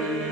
Amen.